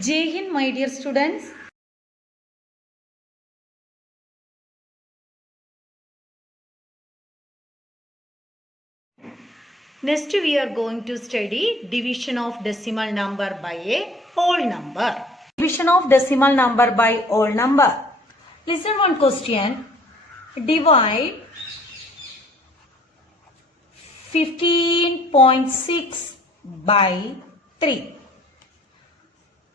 Jai Hind, my dear students. Next we are going to study division of decimal number by a whole number. Division of decimal number by whole number. Listen one question. Divide 15.6 by 3.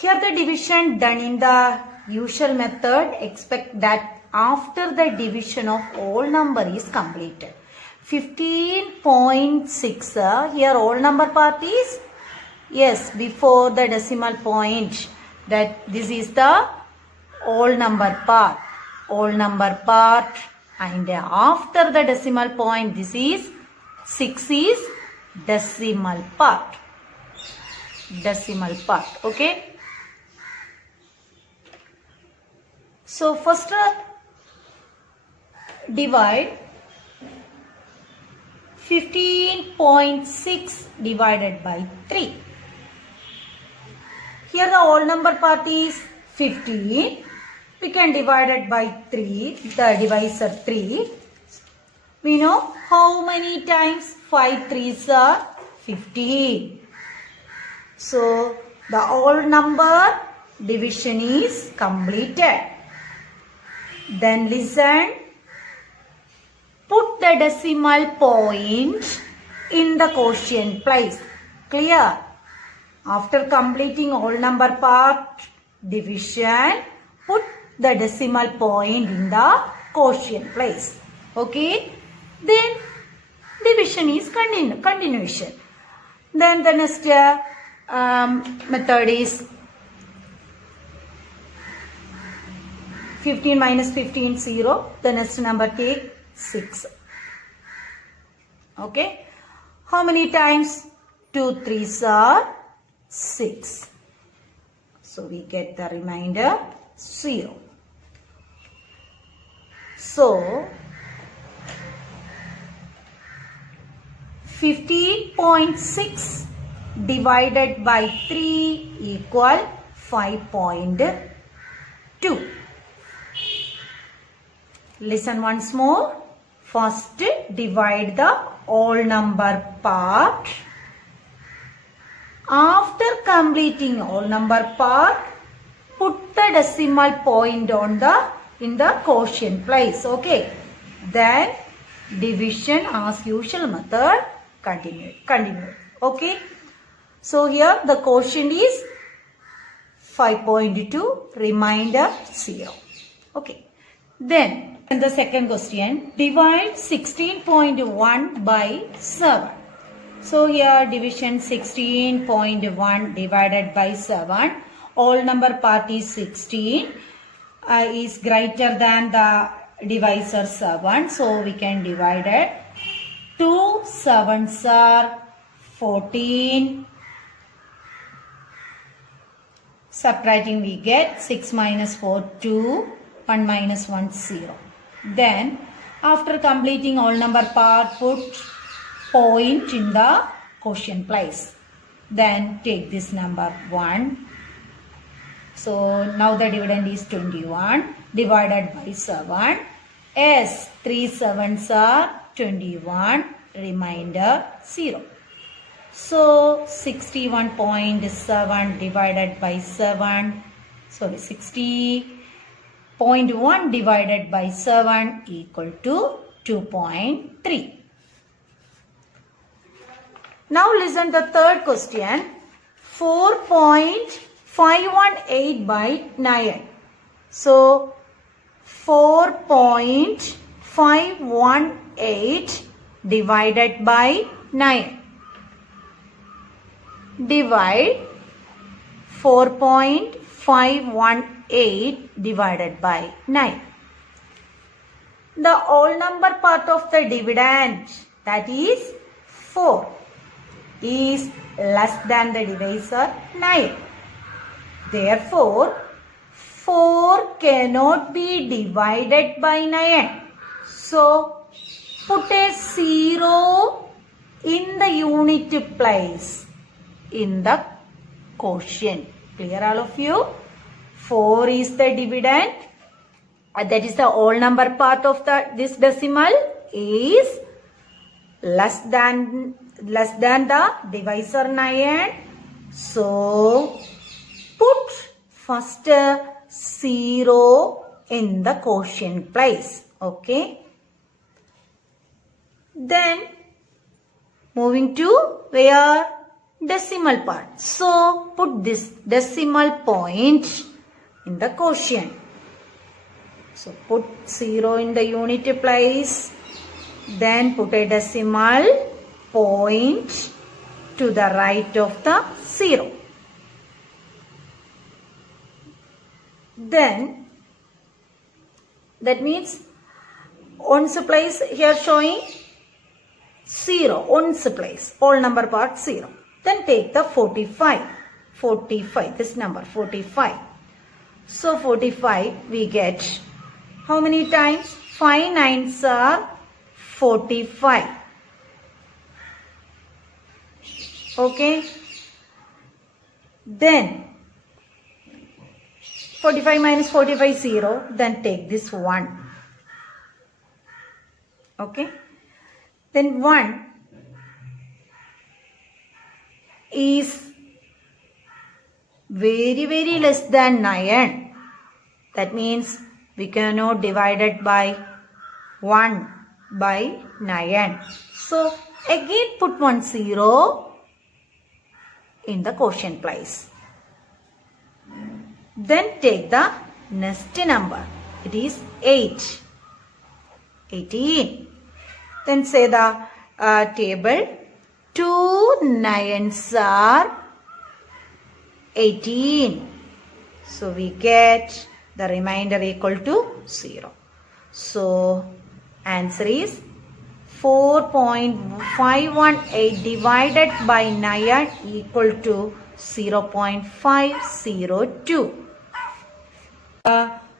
Here the division done in the usual method. Expect that after the division of whole number is completed. 15.6 here whole number part is before the decimal point, that this is the whole number part and after the decimal point this is 6 is decimal part, okay. So first divide 15.6 divided by 3. Here the whole number part is 15. We can divide it by 3, the divisor 3. We know how many times 5 3s are 15. So the whole number division is completed. Then listen. Put the decimal point in the quotient place. Clear? After completing whole number part division, put the decimal point in the quotient place. Okay? Then division is continuation. Then the next method is 15 minus 15, 0. The next number take 6. Okay. How many times? 2 3s are 6. So we get the remainder 0. So 15.6 divided by 3 equal 5.2. Listen once more. First divide the whole number part. After completing whole number part, put the decimal point in the quotient place. Okay. Then division as usual method continue. Okay. So here the quotient is 5.2, remainder 0. Okay. Then the second question, divide 16.1 by 7. So here division 16.1 divided by 7. Whole number part is 16 is greater than the divisor 7. So we can divide it. 2 7s are 14. Subtracting we get 6 minus 4 2. 1 minus 1 0. Then after completing whole number part, put point in the quotient place. Then take this number 1. So now the dividend is 21 divided by 7. 3 7s are 21, remainder 0. So 61.7 divided by 7. Sorry, 60.1 divided by 7 equal to 2.3. Now listen the third question. 4.518 by 9. So 4.518 divided by 9. Divide 4.518 divided by 9. The whole number part of the dividend, that is 4, is less than the divisor 9. Therefore, 4 cannot be divided by 9. So, put a 0 in the unit place in the quotient Clear all of you? 4 is the dividend. That is the whole number part of this decimal is less than the divisor 9. So put first 0 in the quotient place. Okay. Then moving to where? Decimal part. So put this decimal point in the quotient. So put 0 in the unit place. Then put a decimal point to the right of the 0. Then that means ones place here showing 0, ones place, whole number part 0. Then take the 45, this number 45. So 45 we get how many times? 5 nines are 45. Okay. Then 45 minus 45 0. Then take this 1. Okay. Then 1 is very less than 9. That means we cannot divide it by 1 by 9. So again put 1 0 in the quotient place. Then take the next number. It is 8. 18. Then say the table. 2 nines are 18. So we get the remainder equal to 0. So answer is 4.518 divided by 9 equal to 0.502.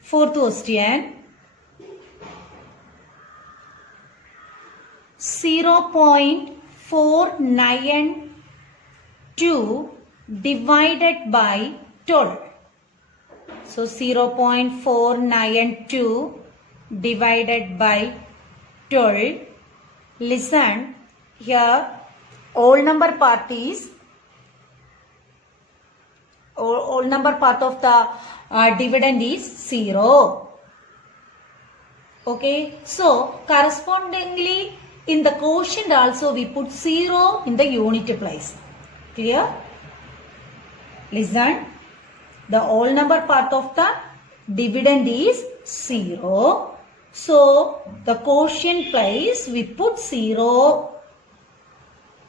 Fourth question. 0.492 divided by 12. So 0.492 divided by 12. Listen, here whole number part is whole number part of the dividend is 0. Okay, so correspondingly in the quotient also we put 0 in the unit place. Clear? Listen, the whole number part of the dividend is 0. So the quotient place we put 0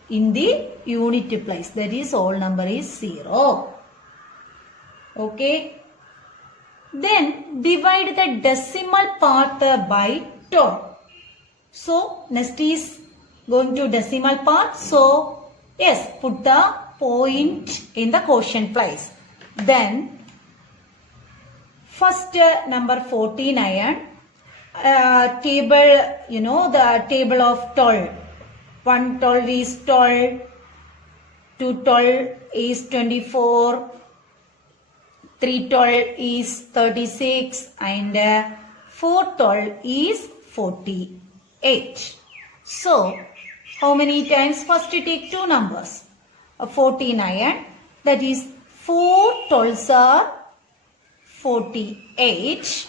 in the unit place. That is whole number is 0. Okay. Then divide the decimal part by 12. So next is going to decimal part. So yes, put the point in the quotient place. Then first number 49. Table, you know, the table of 12. 1 12 is 12. 2 12 is 24. 3 12 is 36. And 4 12 is 48. So, how many times? First take two numbers. 49. That is 4 12s are 48.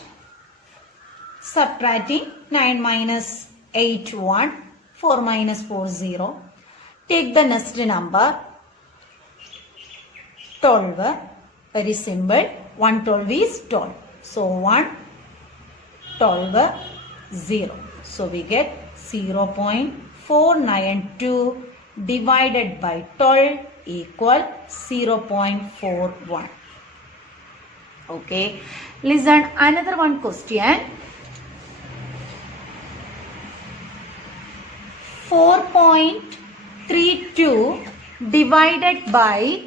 Subtracting 9 minus 8 1. 4 minus 4 0. Take the next number. 12. Very simple. 1 12 is 12. So 1 12 0. So we get 0.492 divided by 12 equal 0.41. Okay. Listen, another one question. 4.32 divided by,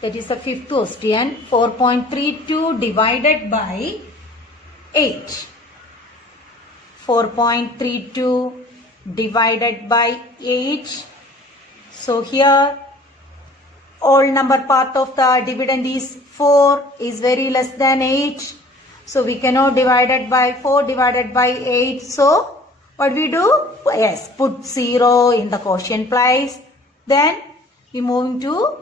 that is the fifth question, 4.32 divided by 8. 4.32 divided by 8. So here whole number part of the dividend is 4 is very less than 8. So we cannot divide it by 4 divided by 8. So what we do? Yes, put 0 in the quotient place. Then we moving to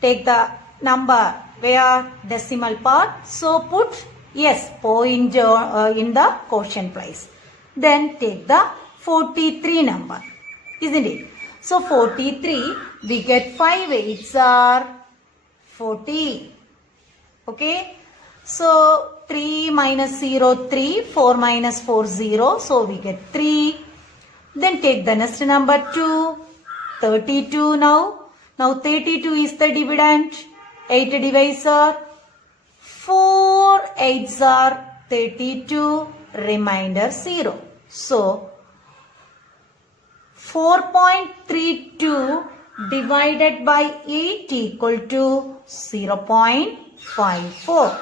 take the number where decimal part. So put yes point in the quotient place. Then take the 43 number, isn't it? So 43, we get 5 8s are 40. Okay. So 3 minus 0, 3, 4 minus 4, 0. So we get 3. Then take the next number 2, 32 now. Now 32 is the dividend. 8 divisor. 4 8s are 32. Remainder 0. So 4.32 divided by 8 equal to 0.54.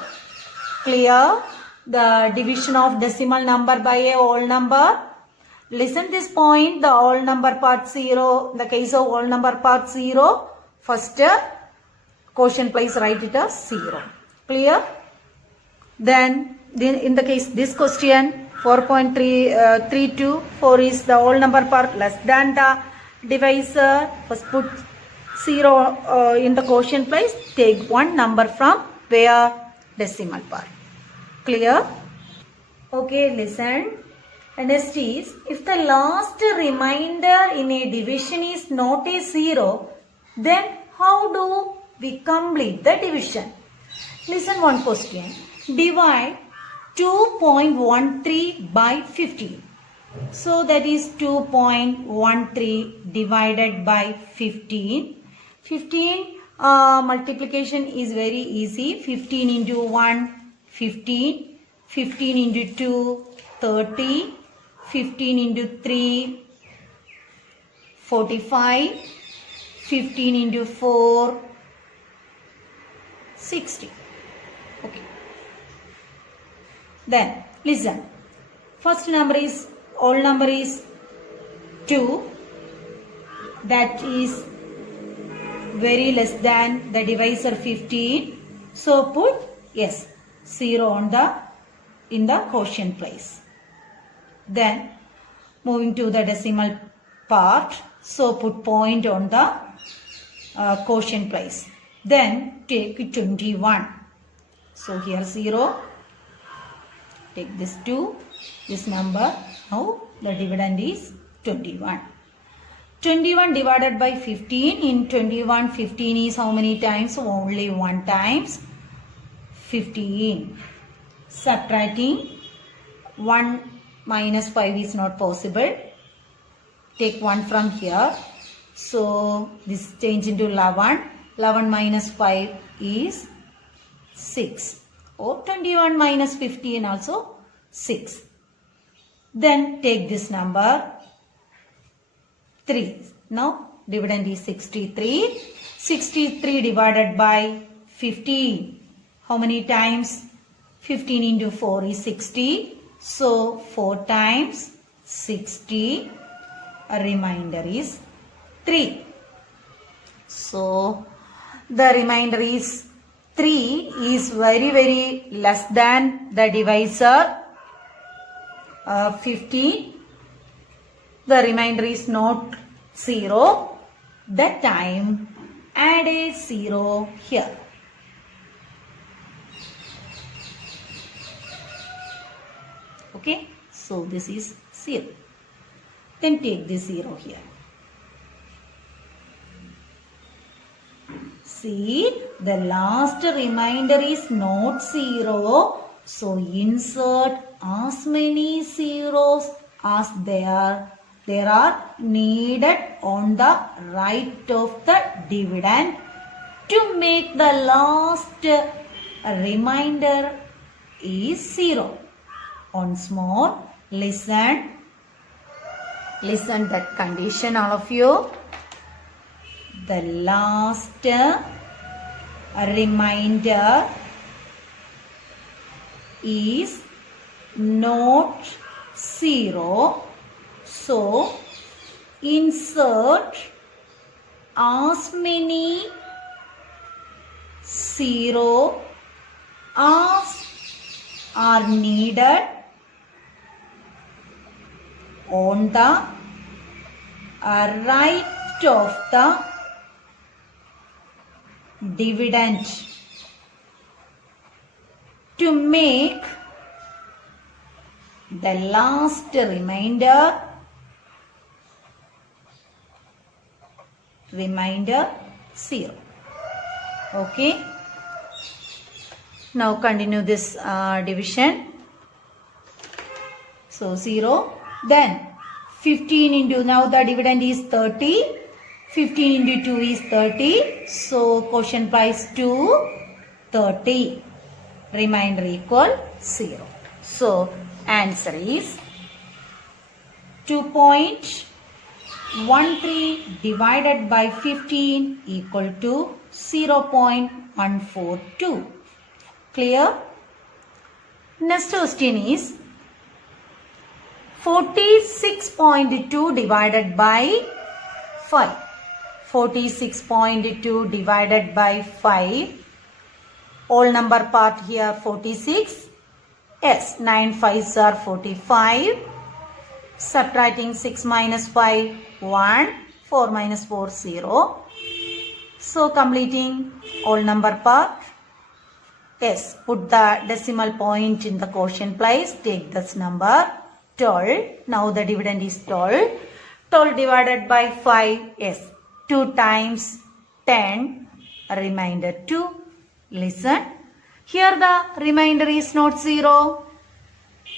Clear? The division of decimal number by a whole number. Listen this point, the whole number part 0. In the case of whole number part 0, first quotient place write it as 0. Clear? Then in the case this question 4.32, 4 is the whole number part less than the divisor. First put 0 in the quotient place. Take one number from where decimal part. Clear? Okay, listen. And next is, if the last remainder in a division is not a 0, then how do we complete the division? Listen one question. Divide 2.13 by 15. So that is 2.13 divided by 15. 15 multiplication is very easy. 15 into 1, 15. 15 into 2, 30. 15 into 3, 45. 15 into 4, 60. Okay. Then listen. First number is, whole number is 2. That is very less than the divisor 15. So put yes 0 on in the quotient place. Then moving to the decimal part. So put point on the quotient place. Then take 21. So here 0. Take this 2, this number. Now the dividend is 21. 21 divided by 15. In 21, 15 is how many times? Only 1 times. 15. Subtracting 1 minus 5 is not possible. Take 1 from here. So this change into 11. 11 minus 5 is 6. Or 21 minus 15 also 6. Then take this number 3. Now dividend is 63. 63 divided by 15. How many times? 15 into 4 is 60. So 4 times 60. A remainder is 3. So the remainder is 3 is very less than the divisor 15. The remainder is not 0. That time add a 0 here. Okay. So this is 0. Then take this 0 here. See, the last remainder is not 0. So insert as many zeros as there are needed on the right of the dividend to make the last remainder is 0. Once more, listen that condition, all of you. The last remainder is not 0. So insert as many 0 are needed on the right of the dividend to make the last remainder 0. Okay. Now continue this division. So 0. Then 15 into, now the dividend is 30. 15 into 2 is 30. So quotient price 2, 30. Remainder equal 0. So answer is 2.13 divided by 15 equal to 0.142. Clear? Next question is 46.2 divided by 5. 46.2 divided by 5. Whole number part here 46. Yes, 9 5s are 45. Subtracting 6 minus 5, 1. 4 minus 4, 0. So completing whole number part. Yes, put the decimal point in the quotient place. Take this number 12. Now the dividend is 12. 12 divided by 5. Yes, 2 times 10. Remainder 2. Listen. Here the remainder is not 0.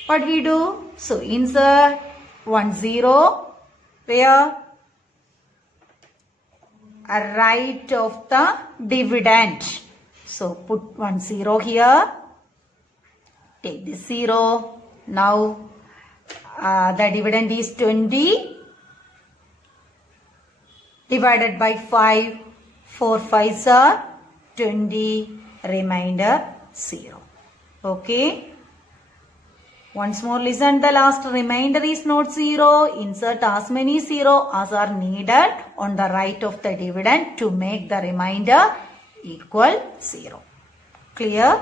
What we do? So insert 1 0. Where? Right of the dividend. So put 1 0 here. Take this 0. Now the dividend is 20. Divided by 5. 4 5s are 20. Remainder 0. Okay. Once more listen, the last remainder is not 0. Insert as many 0 as are needed on the right of the dividend to make the remainder equal 0. Clear?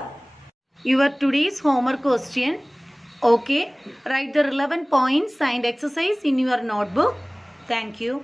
Your today's homework question. Okay. Write the relevant points and exercise in your notebook. Thank you.